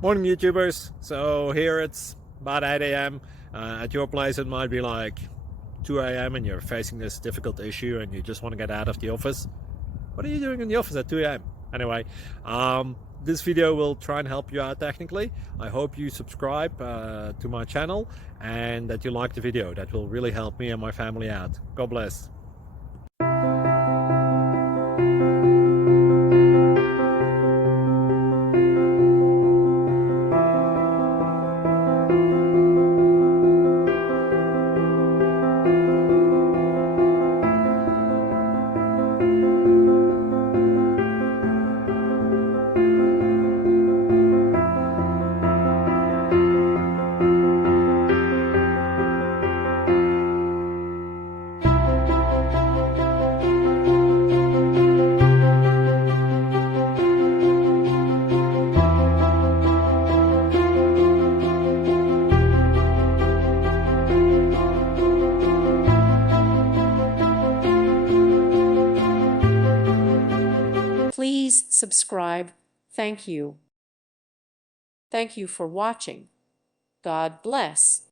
Morning, YouTubers. So here it's about 8 a.m. At your place, it might be like 2 a.m. and you're facing this difficult issue and you just want to get out of the office. What are you doing in the office at 2 a.m.? Anyway, this video will try and help you out technically. I hope you subscribe to my channel and that you like the video. That will really help me and my family out. God bless. Please subscribe. Thank you. Thank you for watching. God bless.